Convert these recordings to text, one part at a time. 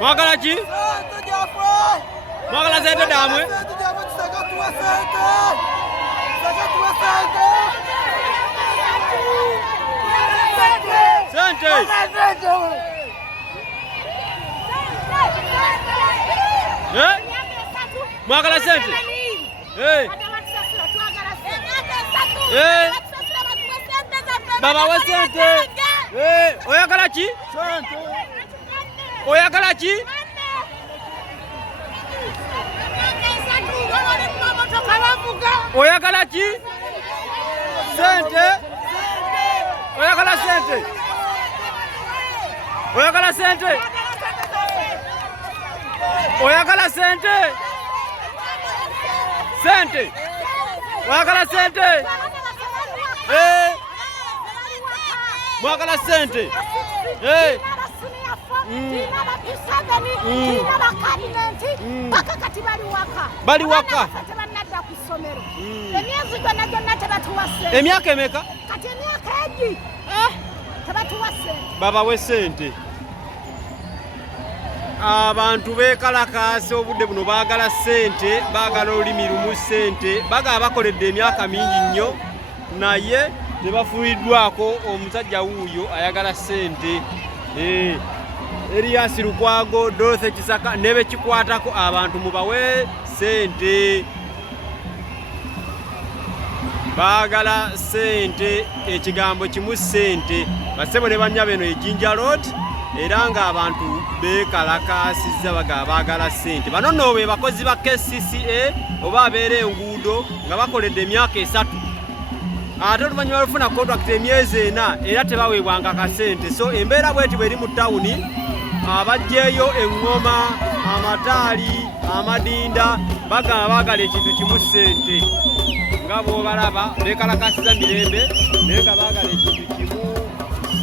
Mwagala ki? Mwagala sente damwe? Sente! Mwagala sente? Baba wa sente! Oyagala ki? Oyagala ki? Oyagala ki? Sente? Oyagala sente? Oyagala sente? Oyagala sente? Sente? Oyagala sente? Mwagala sente? Bali waka. Emyaka emeka? Baba we sente. Abantu bekalakaasa obudde buno baagala sente, baagala olulimi lumu sente, bagaba bakoledde emyaka mingi nnyo naye tebafuuyiddwako omusajja wuuyo ayagala sente. Elias Lukwago, Kcca ne bekikwatako abantu mubawe sente. Baagala sente, ekigambo kimu sente. Basebo ne bannya beno ejinja road era nga abantu bekalakaasizza baagala sente. Bano nno be bakozi ba Kcca oba abeera enguudo nga bakoledde emyaka 3. Ate oluvannyuma lufuna contract emyezi 4 era tebaweebwanga kasente. So embeera bweti bweri mu tawuni abajjeeyo eŋŋoma, amataali, amadinda bagamba baagala ekintu kimu sente. Nga bw'obalaba bekalakaasiza mirembe naye nga baagala ekintu kimu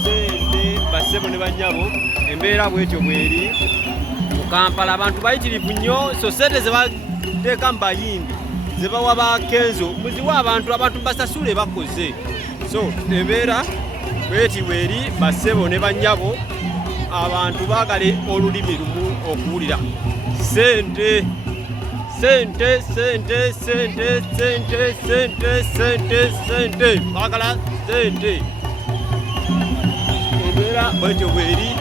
sente. Bassebo ne bannyabo embeera bwetyo bweri mu Kampala. Abantu bayitirivu nnyo, so sente ze bateeka mu bayimbi ze bawa bakenzo muziwa abantu basasule bakoze. So embeera bweti bweri bassebo ne bannyabo abantu baagale olulimi lumu okuwulira sente. Sente, sente, sente, sente, sente, sente, sente. Baagala sente. Embeera bwetyo bweri.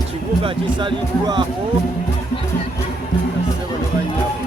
Ekibuga kisaliddwako bassebo ne bannyabo.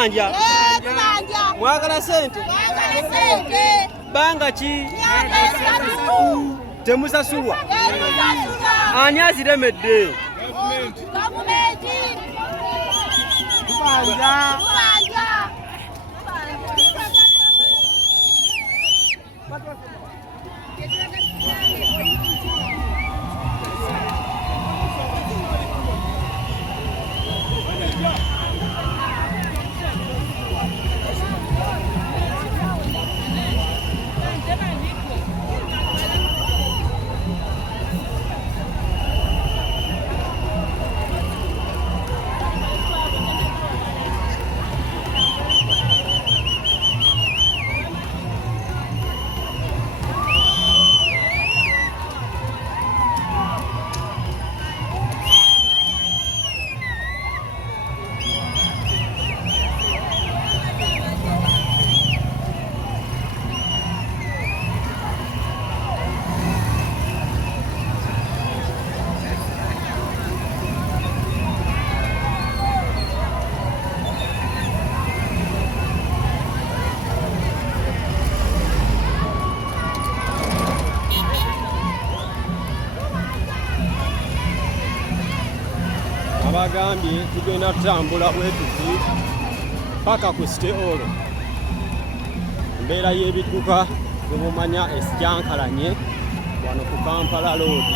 mubanja mwagala sente banga ki temusasulwa ani aziremedde abagambye tugenda tutambula bwetuti paka ku Sente Okwekalakaasa. Embeera y'ebidduka bwemumanya esijjankalanye wano ku Kampala Road.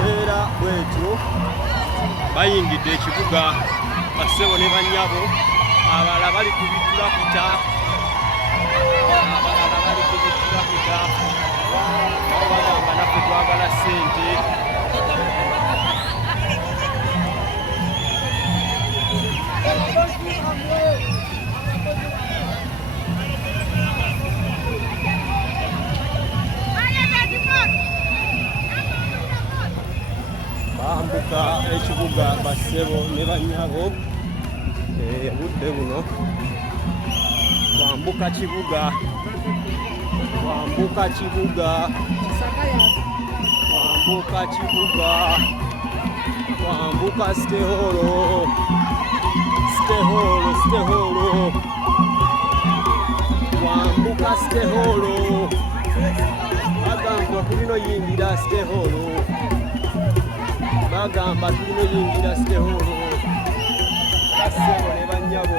Embeera bwetyo bayingidde ekibuga bassebo ne bannyabo, abalala bali ku bitulakita, nabo bagamba naffe twagala ssente. Bambuka ekibuga bassebo ne bannyabo, budde buno twambuka kibuga, twambuka kibuga, twambuka kibuga, twambuka Sente Okwekalakaasa, Sente Okwekalakaasa, twambuka Sente Okwekalakaasa. Bagamba tulina oyingira Sente Okwekalakaasa, bagamba tulina oyingira Sente Okwekalakaasa. Bassebo ne bannyabo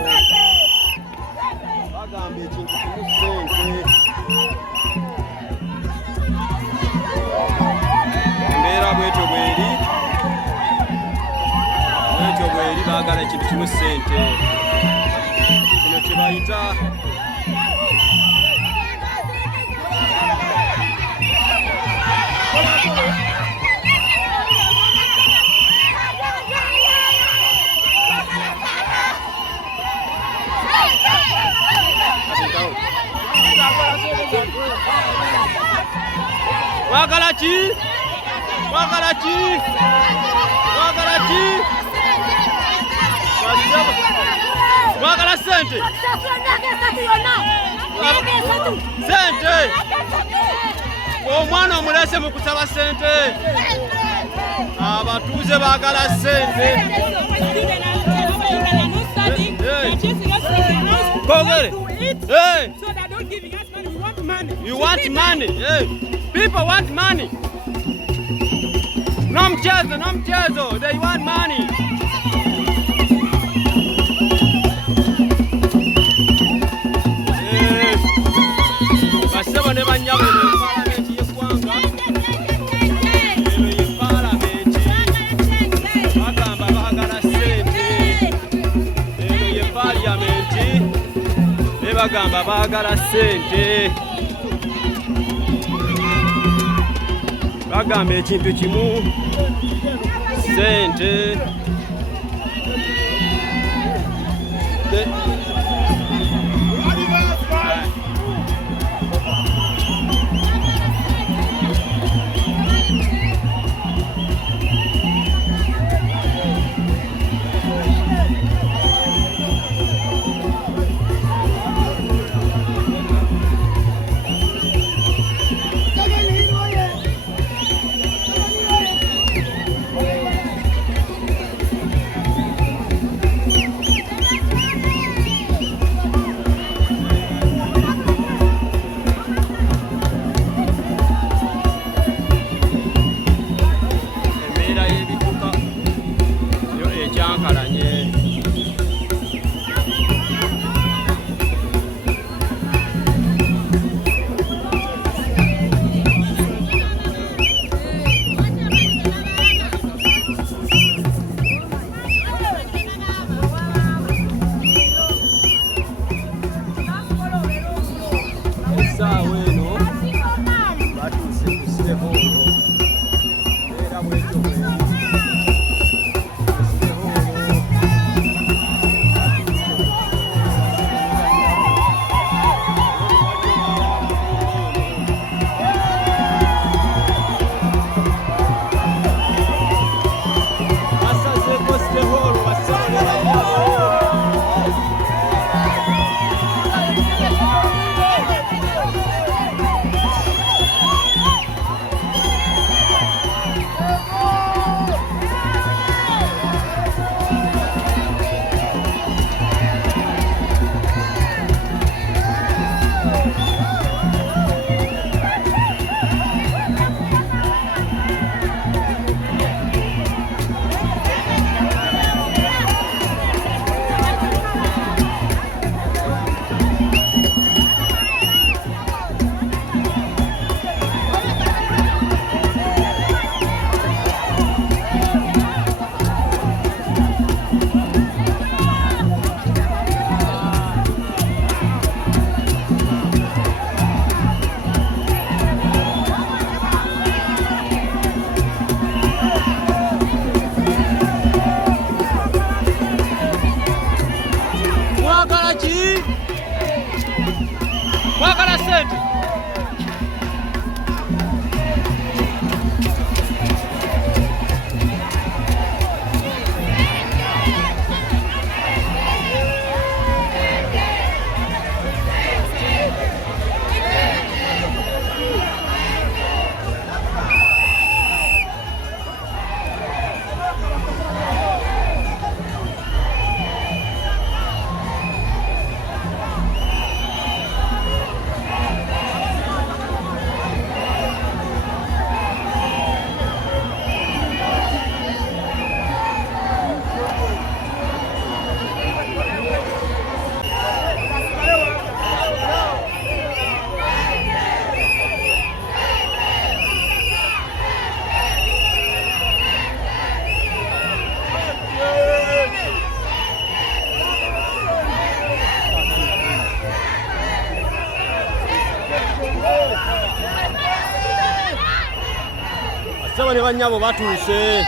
bagamba ekintu kimu ssente. Embeera bwetyo bweri, baagala ekintu kimu ssente. Kino kye bayita Twagala ki? Twagala ki? Twagala ki? Twagala ssente? Ssente? Omwana omulese mu kusaba ssente. Abatuuze baagala ssente. Kogere. Hey. So they don't give us money. We want money. You want money? Hey. People want money. No mchezo. They want money. Hey. Bassebo ne bannyabo ne parliament y'eggwanga. Eno ye parliament. Bagamba baagala ssente. Eno ye parliament. Ne bagamba baagala ssente. Bagamba ekintu kimu ssente. bassebo ne bannyabo batuuse.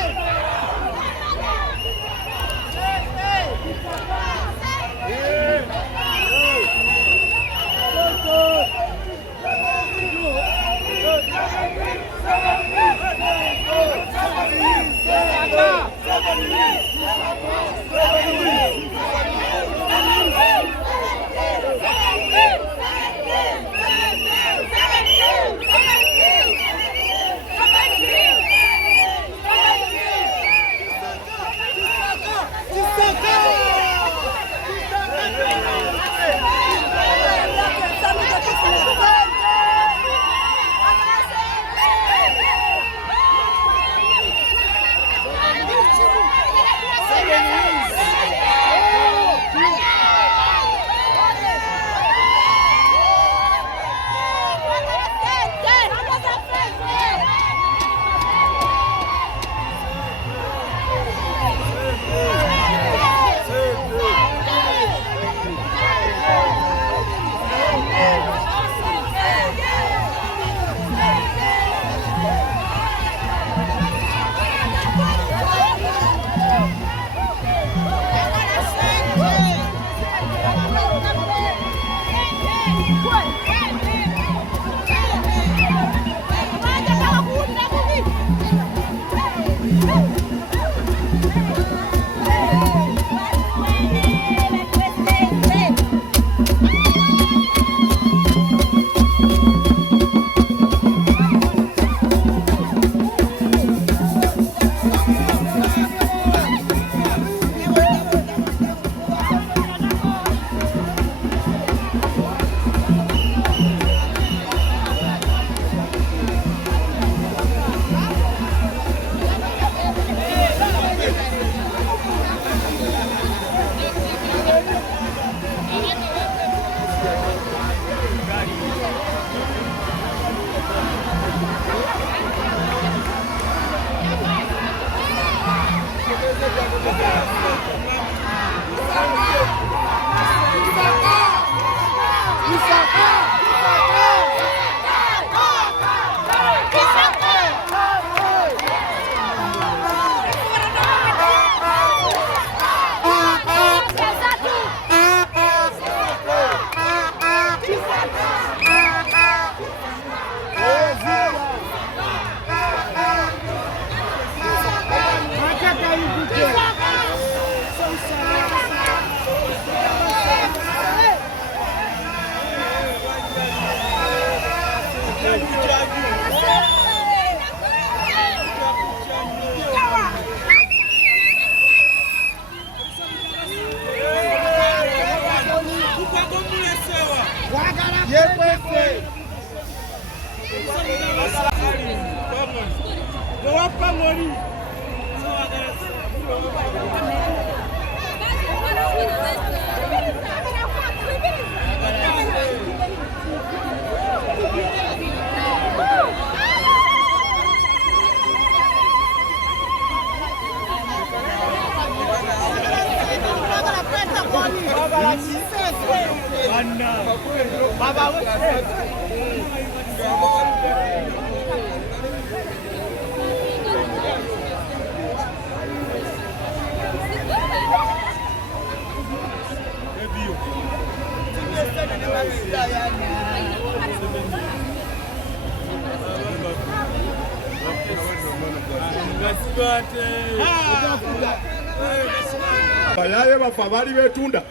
Bayaye bafa bali betunda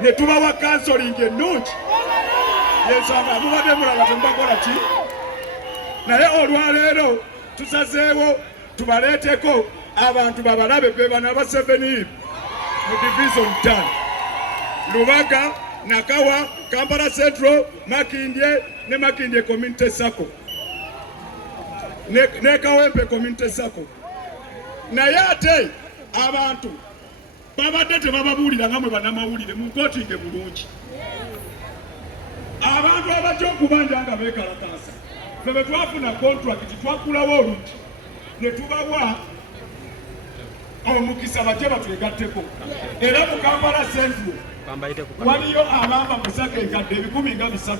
ne tubawa counseling ennungi yensanga mubadde mulaba tembakola ki naye olwaleero tusazeewo tubaleeteko abantu babalabe be bana ba 7 mu division 5 Lubaga, Nakawa, Kampala Central, Makindye ne Makindye Community Sacco ne Kawempe Community Sacco. Naye ate abantu babadde tebababuulira nga mwe bannamawulire mu nkootinge bulungi. Abantu abajja okubanja nga beekalakaasa ffe bwe twafuna contract twakulawo olungi ne tubawa omukisa bajje batwegatteko. Era mu Kampala Central waliyo abamba kusaka enkadde 1,300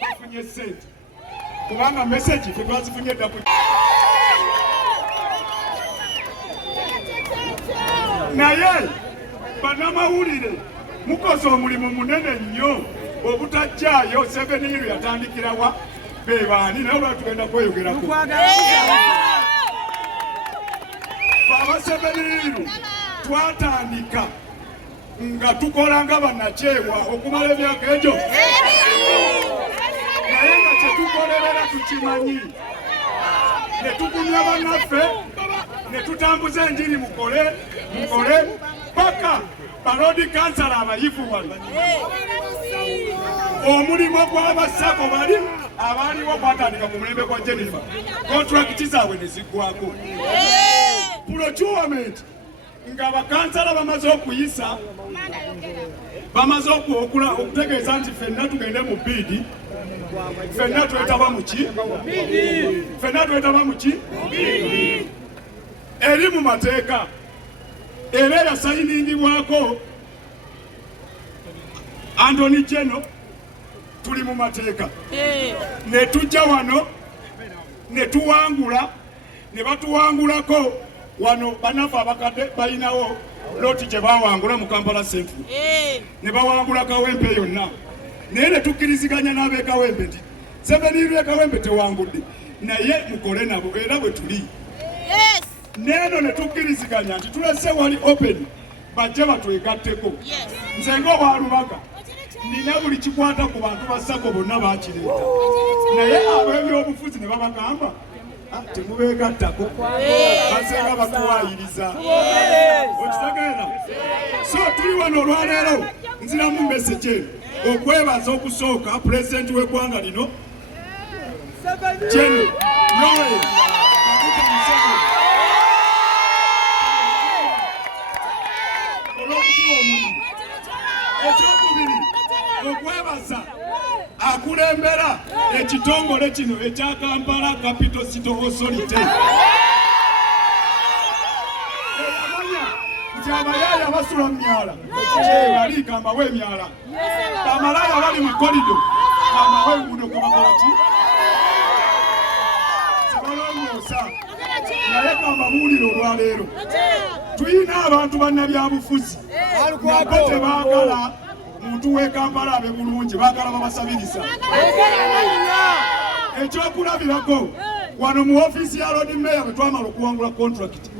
bafunye ssente kubanga meseji ffe twazifunye dda ku naye bannamawulire mukoze omulimu munene nnyo obutajjaayo Seven yatandikirawa bebaani naye olwa tugenda kweyogerako aba Seven twatandika nga tukola nga bannakyewa okumala emyaka egyo naye nga kyetukolerera tukimanyi ne tukumya bannaffe ne tutambuza enjiri mukole paka balodi kansala abayivu wano omulimu gw'abasako bali abaaliwo kwatandika ku mulembe gwa Jennifer kontrakiti zaabwe ne ziggwako procurement nga bakansala bamaze okuyisa bamaze okutegeeza nti ffenna tugende mu biidi ffenna twetaba muki eri mu mateeka era yasayiningibwako Anthony General tuli mu mateeka ne tujja wano ne tuwangula ne batuwangulako wano banafa abakadde balinawo loti gye bawangula mu Kampala Central ne bawangula Kawempe yonna naye ne tukkiriziganya n'ab'e Kawempe nti Seven Kawempe tewangudde naye mukole nabo era bwe tuli neeno ne tukkiriziganya nti tulese wali open bajje batwegatteko nze ng'obwalubaga nina buli kikwata ku bantu basako bonna bakireeta naye ab'ebyobufuzi ne babagamba temubeegattako basenga batuwaayiriza okitegeera so tuli wano olwaleero nziramu message okwebaza okusooka pulezidenti w'eggwanga lino Gen. Noel olw'okutuwa omulimu ekyokubiri okwebaza akulembera ekitongole kino ekya Kampala Capital City Authority eyamanya nti abayaaye abasula mu myala bali kambawo emyala bamalaaya bali mu korido kambawo enguudo kabakola ki zibalongoosa naye kambabuulire olwaleero tuyina abantu bannabyabufuzi nabo tebaagala muntu w'e Kampala abe bulungi baagala babasabiriza ekyokulabirako wano mu ofiisi ya Lord Mayor bwe twamala okuwangula contract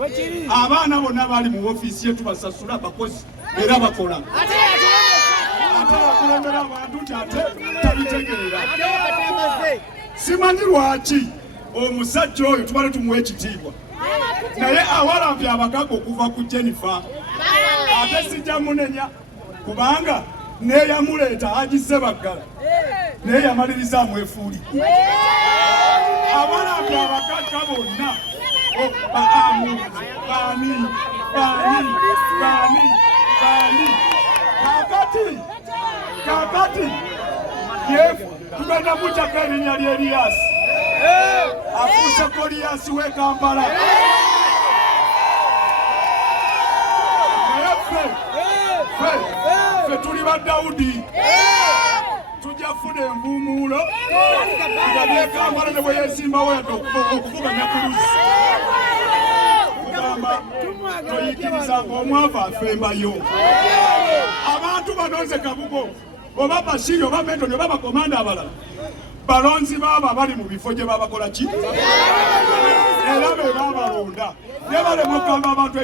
abaana bonna bali mu ofiisi ye tubasasula bakozi era bakola ate yakulembera abantu nti ate tabitegeera simanyi lwaki omusajja oyo tubale tumuwa ekitiibwa naye awalampye abakaga okuva ku Jennifer ate sijja munenya kubanga neyamuleeta agisse baggala naye yamaliriza amwefuuli abalampye abakaka bonna kakati tugenda mucaka erinnya lya Elias afuuse Goliath w'e Kampala naye ffe tuli ba Dawudi tujja kufuna envuumuulo nga n'e Kampala ne bwe yeesimbawo yadde okuvuganya ku luzzi kugamba toyikiriza ng'omwavu afembayo abantu bano nze Kabugo oba Bashiri oba Mentoni oba bakomanda abalala balonzi baabo abali mu bifo gye babakola ki era be baabalonda ne balema okugamba abantu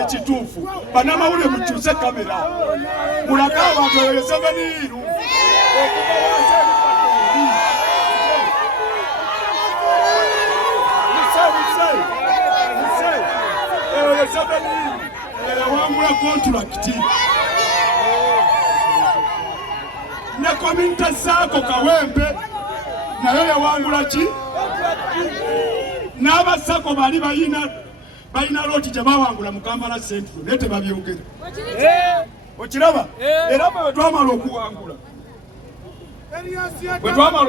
ekituufu bannamawulire mukyuse kamera mulage abantu eyo Seven okuva wansi eyo Seven eyawangula kontrakiti ne komite zaako Kawempe nayo yawangula ki n'abasako bali balina looti gye bawangula mu Kampala Central naye tebabyogera okiraba era bwe twamala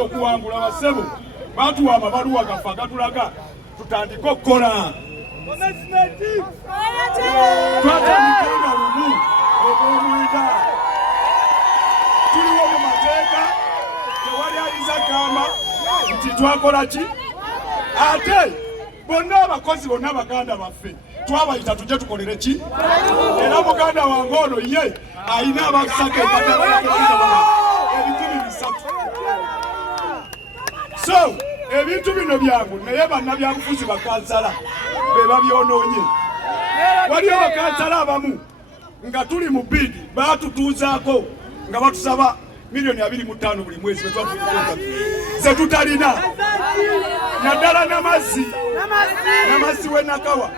okuwangula basebo batuwa amabaluwa gaffe agatulaga tutandike okukola twatandikanga lumu okwomwenda tuliwo mu mateeka tewali ayinza gamba nti twakola ki ate bonna abakozi bonna baganda baffe twabayita tujje tukolere ki era muganda wange ono ye ayina abasaka ebikumi 3 so ebintu bino byangu naye bannabyabufuzi bakansala be babyonoonye waliyo bakansala abamu nga tuli mu bidi baatutuuzaako nga batusaba milioni 25 buli mwezi ze tutalina naddala namazzi wenakawa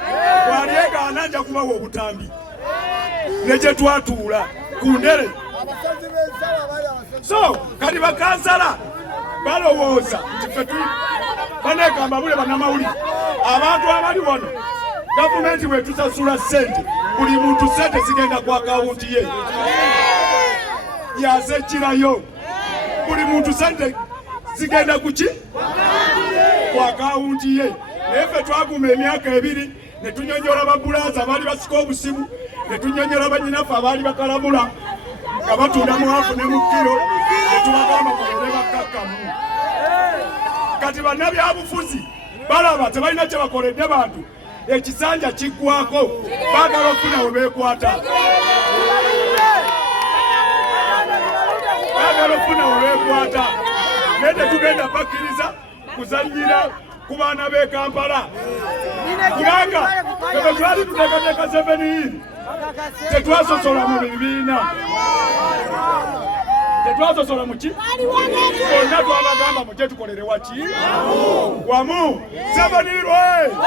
bwalyegaana nja kubawa obutambi negye twatuula ku ndere. So kati bakansala balowooza nti ffe banegamba bule bannamawulire abantu abali wano gavumenti bwetusasula sente buli muntu sente zigenda ku akawunti ye yazekirayo buli muntu sente zigenda kuki ku akawunti ye naye ffe twaguma emyaka 2 ne tunyonyola babulaza abaali basika obusibu ne tunyonyola banyinaffe abaali bakalamula nga batunda muhafu ne mu kiro ne tubagamba mubeere bakkakkamu. Kati bannabyabufuzi balaba tebalina kye bakoledde bantu ekisanja kiggwako baagala okufuna we beekwata naye tetugenda bakkiriza kuzannyira ku baana b'e Kampala kubanga ffe twali tuteekateeka 7 tetwasosola mu bibiina tetwasosola muki bonna twabagamba mujye tukolere waki wamu 7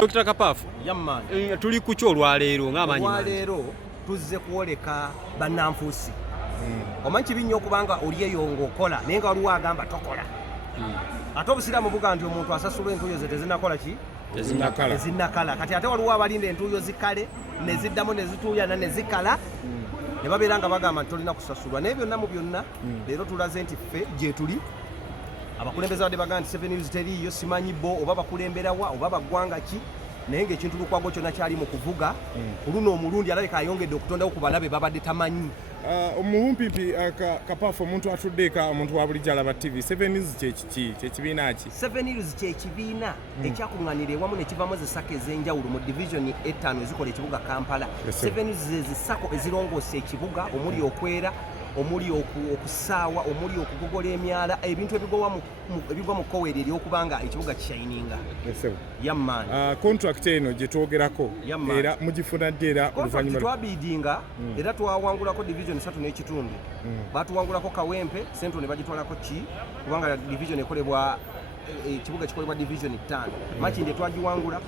Dr. Kapafu, yamman tuli ku kyo olwaleero ng'amanyi olwaleero tuzze kwoleka bannanfuusi omanyi kibi nnyo okubanga oli eyo ng'okola naye nga waliwo agamba tokola ate obusiraamu buga nti omuntu asasulwa entuuyo ze tezinakola ki tezinnakala kati ate waliwo abalinda entuuyo zikale ne ziddamu ne zituuyana ne zikala ne babeera nga bagamba nti tolina kusasulwa naye byonna mu byonna leero tulaze nti ffe gye tuli abakulembeze badde bagamba nti 7 News teriiyo simanyi bo oba bakulemberawa oba baggwanga ki naye ng'ekintu Lukwago kyonna kyali mu kuvuga ku luno omulundi alabika ayongedde okutondawo ku balabe babadde tamanyi. Omuwumpimpi Kapafu omuntu atuddeeka omuntu wa bulijjo alaba TV 7 News kyekibiina ki? 7 News kyekibiina ekyakuŋŋaanira ewamu ne kivaamu zisako ez'enjawulo mu divisioni 5 ezikola ekibuga Kampala. 7 News ze zisako ezirongoosa ekibuga omuli okwera omuli okusaawa omuli okugogola emyala ebintu ebigwa mu kkoweeri eryokubanga ekibuga kishayininga. Yamman contract eno gye twogerako era mugifuna ddi era oluvannyuma twabidinga era twawangulako division 3 n'ekitundu batuwangulako Kawempe sento ne bagitwalako ki kubanga division ekolebwa ekibuga kikolebwa division 5 Makinde twagiwangula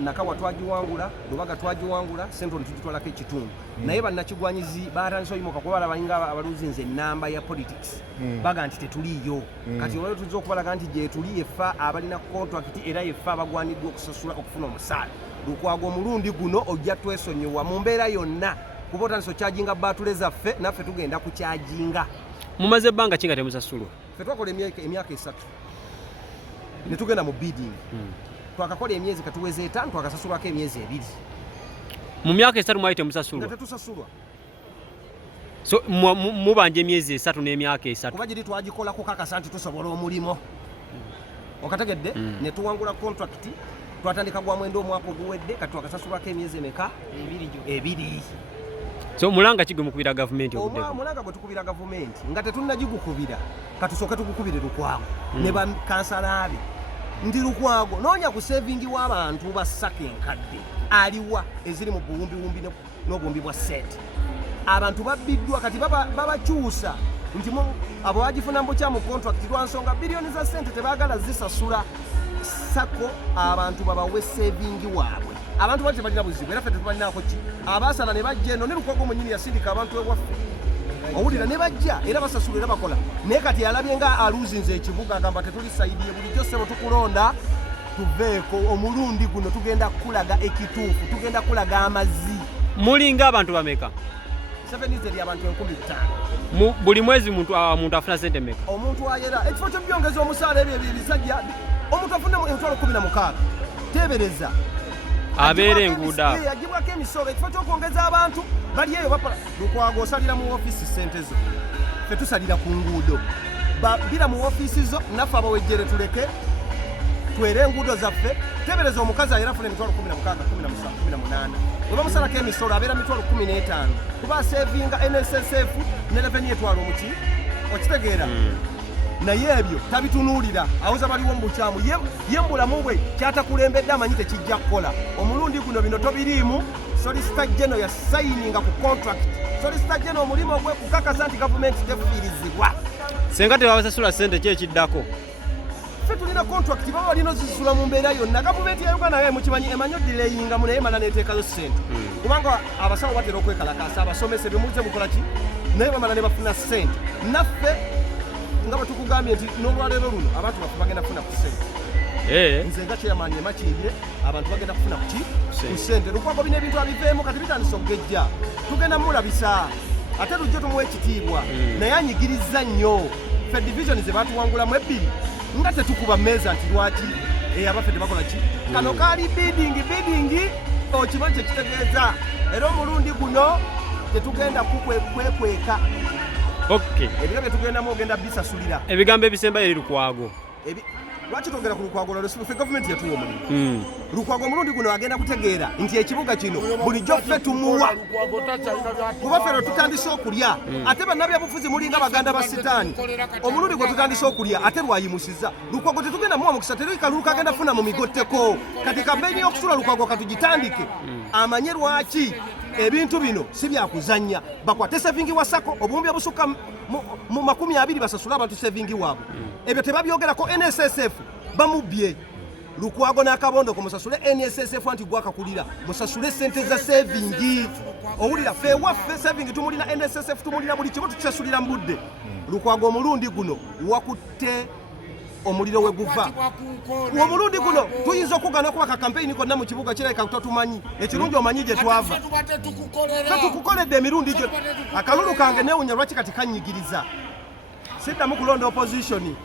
Nakawa twagiwangula Lubaga twagiwangula sento tugitwalako ekitundu naye bannakigwanyizi baatandise oyimuka kuba abayinga abaluzinze ennamba ya politics baga nti tetuliyo kati olwaleero tuzza okubalaga nti gye tuli yeffa abalina contract era yeffa abagwaniddwa okusasula okufuna omusaala. Lukwago omulundi guno ojja twesonyiwa mu mbeera yonna kuba otandise okyajinga baatule zaffe naffe tugenda kukyajinga. Mumaze ebbanga ki nga temusasulwa? Ffe twakola emyaka 3 ne tugenda mu bidding twakakola emyezi katuweze 5 twakasasulwako emyezi 2 mu myaka 3 mwali temusasulwa nga tetusasulwa so mubanja emyezi 3 n'emyaka 3 kuba giri twagikola kukakasa nti tusobola omulimo okategedde ne tuwangula contract twatandika gwa mwendo omwaka oguwedde kati twakasasulwako emyezi emeka 2 so mulanga kigwe mukubira gavumenti okudde mulanga gwe tukubira gavumenti nga tetunnagigukubira katusooke tugukubire Lukwago ne bakansala abe ndi Lukwago noonya ku savingi w'abantu basaka enkadde aliwa eziri mu buwumbiwumbi n'obuwumbi bwa sente abantu babbiddwa kati babakyusa nti abo bagifuna mbukya mu contract lwansonga bilioni za sente tebaagala zisasula sako abantu babawe savingi waabwe abantu bali tebalina buzibu era ffe tetubalinako ki abaasala ne bajja eno ne Lukwago mwennyini yasindika abantu ewaffe owulira ne bajja era basasula era bakola naye kati yalabye nga aluzinze ekibuga agamba tetulisaidiye bulijjo ssebo tukulonda tuveeko omulundi guno tugenda kulaga ekituufu tugenda kulaga amazzi. Mulinga abantu bameka? 7 zeri abantu 15,000 buli mwezi muntu afuna sente mmeka? Omuntu ayera ekifo kyo byongeza omusaala ebyo ebisajja omuntu afuna emitwalo 16 tebereza abeera enguudo awo agibwako emisolo ekifo ky'okwongeza abantu bali eyo bapala Lukwago osalira mu ofiisi sente zo ffe tusalira ku nguudo bira mu ofiisi zo naffe abawejjere tuleke twere enguudo zaffe tebereza omukazi ayera afuna emitwalo 16 18 bwe bamusalako emisolo abeera mitwalo 15 kuba asevinga NSSF ne revenue etwala omuki okitegeera naye ebyo tabitunuulira awuza baliwo mu bukyamu ye mbulamu bwe kyatakulembedde amanyi tekijja kukola omulundi guno bino tobiriimu Solicitor General yasayininga ku contract Solicitor General omulimu ogwekukakasa nti gavumenti tefiirizibwa senga tebabasasula sente ki ekiddako ffe tulina contract baba balina ozisasula mu mbeera yonna gavumenti ya Uganda naye mukimanyi emanyi odilayinga mu naye mala neteekayo sente kubanga abasawo batera okwekalakaasa abasomese bemuze mukola ki naye bamala ne bafuna sente naffe nga bwe tukugambye nti n'olwaleero luno abantu baffe bagenda kufuna ku sente nze nga chairman emakimbye abantu bagenda kufuna kuki ku sente Lukwago bina ebintu abiveemu kati bitandisa okugejja tugenda mulabisa ate lujjo tumuwa ekitiibwa naye anyigiriza nnyo ffe division ze batuwangulamu ebbiri nga tetukuba mmeeza nti lwaki abaffe tebakola ki kano kaali bidding okimanyi kyekitegeeza era omulundi guno tetugenda kukwekweka ebiro bye tugendamu ogenda bisasulira ebigambo ebisemba eri Lukwago lwaki twogera ku Lukwago lwalwe gavumenti yatuwa omulimu Lukwago omulundi guno agenda kutegeera nti ekibuga kino bulijjo ffe tumuwa kuba ffe tutandise okulya ate bannabyabufuzi mulinga baganda ba sitaani omulundi gwe tutandise okulya ate lwayimusiza Lukwago tetugenda muwa mukisa teri kalulu kagenda funa mu migotteko kati kabenyi y'okusula Lukwago katugitandike amanye lwaki ebintu bino si byakuzannya bakwate sevingi wa sako obuwumbi obusukka mu 20 basasula abantu sevingi waabwe ebyo tebabyogerako NSSF bamubye Lukwago n'akabondo ko musasule NSSF anti gwakakulira musasule sente za sevingi owulira ffe waffe sevingi tumulina NSSF tumulina buli kimu tukisasulira mu budde Lukwago omulundi guno wakutte omuliro we guva omulundi guno tuyinza okugana kuba kampeyini konna mu kibuga kirabika tutatumanyi ekirungi omanyi gye twava tetukukoledde emirundi gyo akalulu kange neewunya lwaki kati kannyigiriza siddamu kulonda opposition